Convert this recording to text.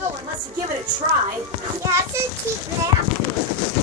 No, unless you give it a try. You have to keep napping.